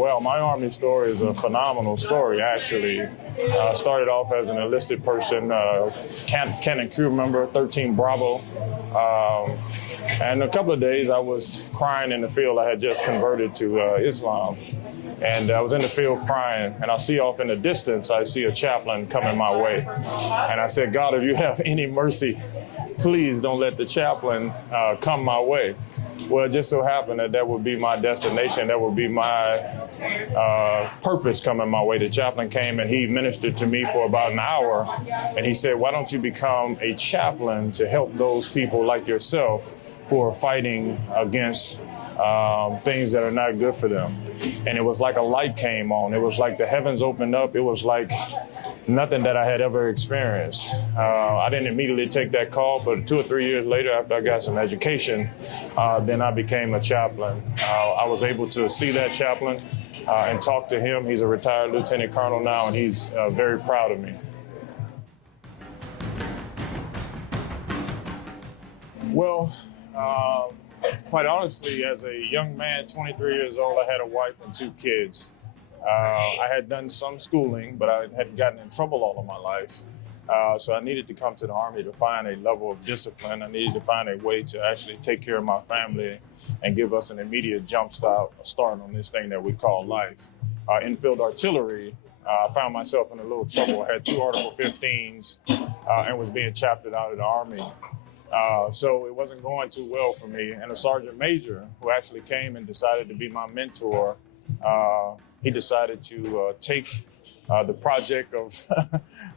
Well, my Army story is a phenomenal story, actually. Started off as an enlisted person, cannon crew member, 13 Bravo. And a couple of days I was crying in the field. I had just converted to Islam. And I was in the field crying, and I see off in the distance, I see a chaplain coming my way. And I said, God, if you have any mercy, please don't let the chaplain come my way. Well, it just so happened that would be my destination. That would be my purpose coming my way. The chaplain came and he ministered to me for about an hour. And he said, why don't you become a chaplain to help those people like yourself who are fighting against things that are not good for them. And it was like a light came on. It was like the heavens opened up. It was like nothing that I had ever experienced. I didn't immediately take that call, but 2 or 3 years later, after I got some education, then I became a chaplain. I was able to see that chaplain and talk to him. He's a retired lieutenant colonel now, and he's very proud of me. Well, quite honestly, as a young man, 23 years old, I had a wife and 2 kids. I had done some schooling, but I had gotten in trouble all of my life. So I needed to come to the Army to find a level of discipline. I needed to find a way to actually take care of my family and give us an immediate jump start on this thing that we call life. In field artillery, I found myself in a little trouble. I had 2 Article 15s and was being chaptered out of the Army. So it wasn't going too well for me. And a sergeant major who actually came and decided to be my mentor, he decided to take the project of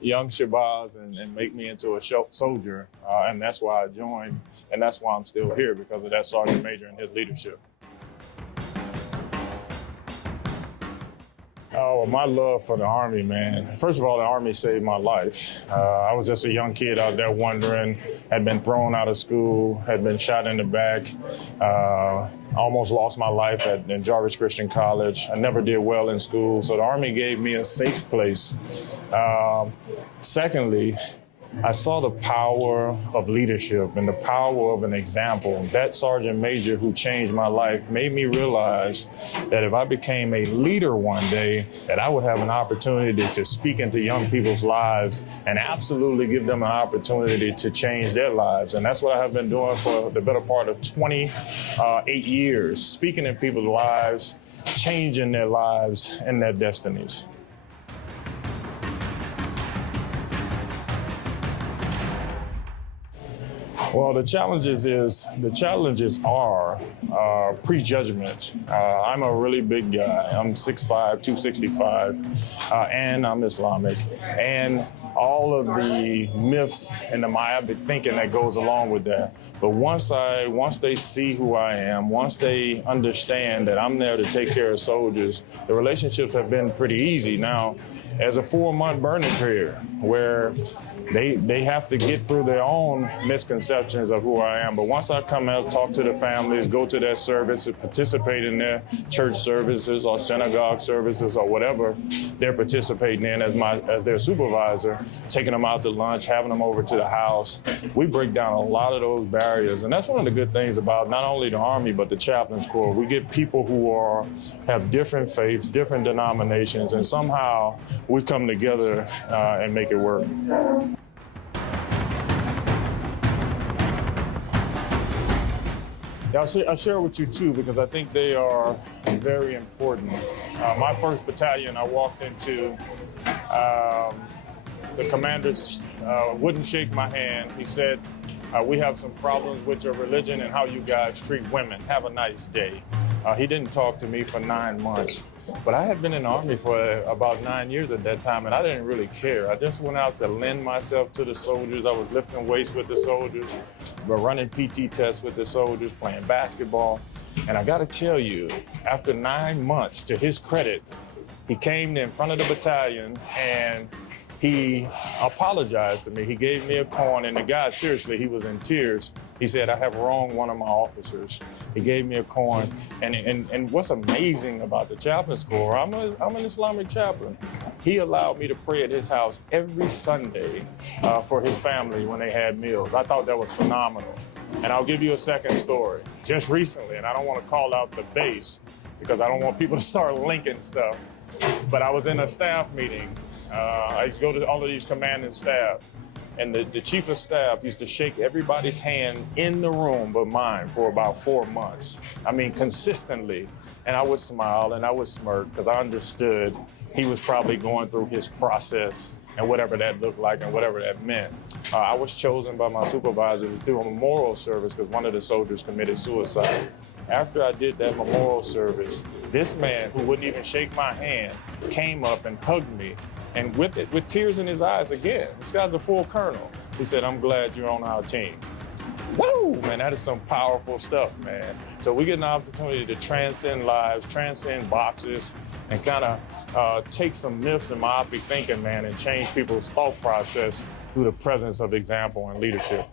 young Shabazz and make me into a soldier. And that's why I joined. And that's why I'm still here, because of that sergeant major and his leadership. Oh, my love for the Army, man. First of all, the Army saved my life. I was just a young kid out there wandering, had been thrown out of school, had been shot in the back, almost lost my life at Jarvis Christian College. I never did well in school, so the Army gave me a safe place. Secondly, I saw the power of leadership and the power of an example. That sergeant major who changed my life made me realize that if I became a leader one day, that I would have an opportunity to speak into young people's lives and absolutely give them an opportunity to change their lives. And that's what I have been doing for the better part of 28 years, speaking in people's lives, changing their lives and their destinies. Well, the challenges are prejudgment. I'm a really big guy. I'm 6'5", 265, and I'm Islamic. And all of the myths and the myopic thinking that goes along with that. But once they see who I am, once they understand that I'm there to take care of soldiers, the relationships have been pretty easy. Now, as a 4-month burning period where they have to get through their own misconceptions of who I am. But once I come out, talk to the families, go to their service, participate in their church services or synagogue services or whatever they're participating in as their supervisor, taking them out to lunch, having them over to the house, we break down a lot of those barriers. And that's one of the good things about not only the Army, but the Chaplains Corps. We get people who have different faiths, different denominations, and somehow we come together and make it work. Yeah, I'll share with you two because I think they are very important. My first battalion, I walked into, the commander wouldn't shake my hand. He said, we have some problems with your religion and how you guys treat women. Have a nice day. He didn't talk to me for 9 months. But I had been in the Army for about 9 years at that time, and I didn't really care. I just went out to lend myself to the soldiers. I was lifting weights with the soldiers, running PT tests with the soldiers, playing basketball. And I got to tell you, after 9 months, to his credit, he came in front of the battalion and he apologized to me. He gave me a coin, and the guy, seriously, he was in tears. He said, I have wronged one of my officers. He gave me a coin. And what's amazing about the Chaplains Corps, I'm an Islamic chaplain. He allowed me to pray at his house every Sunday for his family when they had meals. I thought that was phenomenal. And I'll give you a second story. Just recently, and I don't want to call out the base, because I don't want people to start linking stuff. But I was in a staff meeting. I used to go to all of these commanding staff, and the chief of staff used to shake everybody's hand in the room but mine for about 4 months. I mean, consistently. And I would smile and I would smirk because I understood he was probably going through his process and whatever that looked like and whatever that meant. I was chosen by my supervisor to do a memorial service because one of the soldiers committed suicide. After I did that memorial service, this man who wouldn't even shake my hand came up and hugged me, and with tears in his eyes again. This guy's a full colonel. He said, "I'm glad you're on our team." Woo, man, that is some powerful stuff, man. So we get an opportunity to transcend lives, transcend boxes, and kind of take some myths and myopic thinking, man, and change people's thought process through the presence of example and leadership.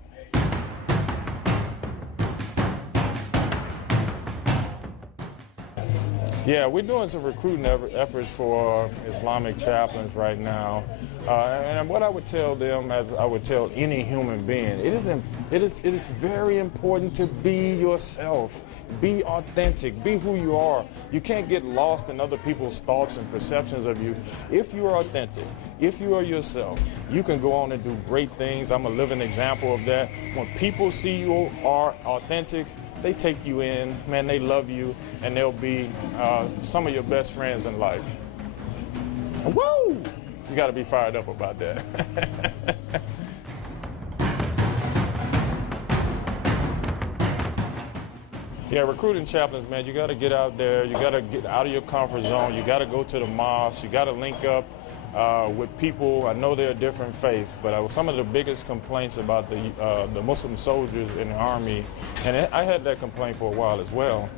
Yeah, we're doing some recruiting efforts for Islamic chaplains right now. And what I would tell them, as I would tell any human being, it is very important to be yourself, be authentic, be who you are. You can't get lost in other people's thoughts and perceptions of you. If you are authentic, if you are yourself, you can go on and do great things. I'm a living example of that. When people see you are authentic, they take you in, man, they love you, and they'll be some of your best friends in life. Woo! You gotta be fired up about that. Yeah, recruiting chaplains, man, you gotta get out there, you gotta get out of your comfort zone, you gotta go to the mosque, you gotta link up with people. I know they're a different faith, but some of the biggest complaints about the Muslim soldiers in the Army, and I had that complaint for a while as well.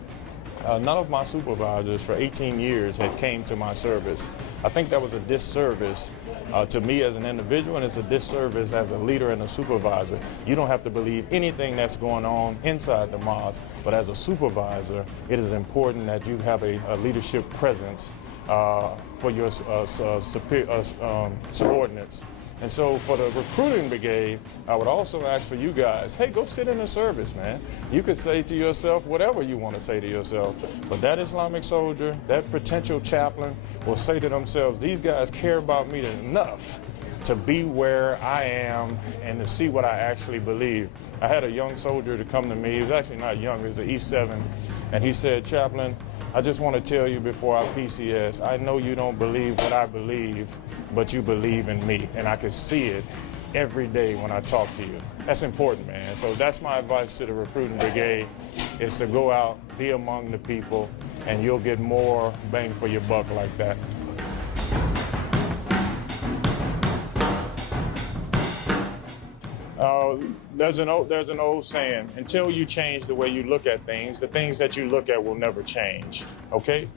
None of my supervisors for 18 years had came to my service. I think that was a disservice to me as an individual, and it's a disservice as a leader and a supervisor. You don't have to believe anything that's going on inside the mosque, but as a supervisor, it is important that you have a leadership presence for your subordinates. And so for the recruiting brigade, I would also ask for you guys, hey, go sit in the service, man. You could say to yourself whatever you want to say to yourself, but that Islamic soldier, that potential chaplain will say to themselves, these guys care about me enough to be where I am and to see what I actually believe. I had a young soldier to come to me. He was actually not young, he was an E7, and he said, "Chaplain, I just want to tell you before I PCS, I know you don't believe what I believe, but you believe in me, and I can see it every day when I talk to you." That's important, man. So that's my advice to the recruiting brigade, is to go out, be among the people, and you'll get more bang for your buck like that. There's an old saying, until you change the way you look at things, the things that you look at will never change, okay?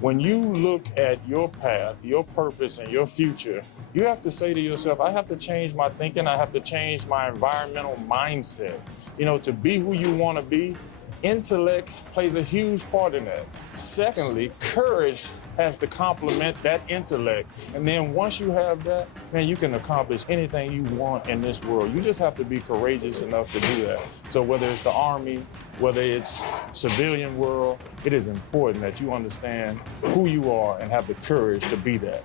When you look at your path, your purpose, and your future, you have to say to yourself, I have to change my thinking, I have to change my environmental mindset. You know, to be who you want to be, intellect plays a huge part in that. Secondly, courage has to complement that intellect. And then once you have that, man, you can accomplish anything you want in this world. You just have to be courageous enough to do that. So whether it's the Army, whether it's civilian world, it is important that you understand who you are and have the courage to be that.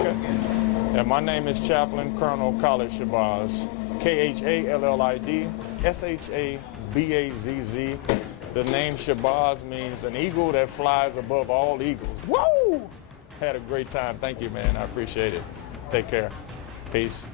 Okay? And my name is Chaplain Colonel Khalid Shabazz, Khallid Shabazz. The name Shabazz means an eagle that flies above all eagles. Woo! Had a great time. Thank you, man. I appreciate it. Take care. Peace.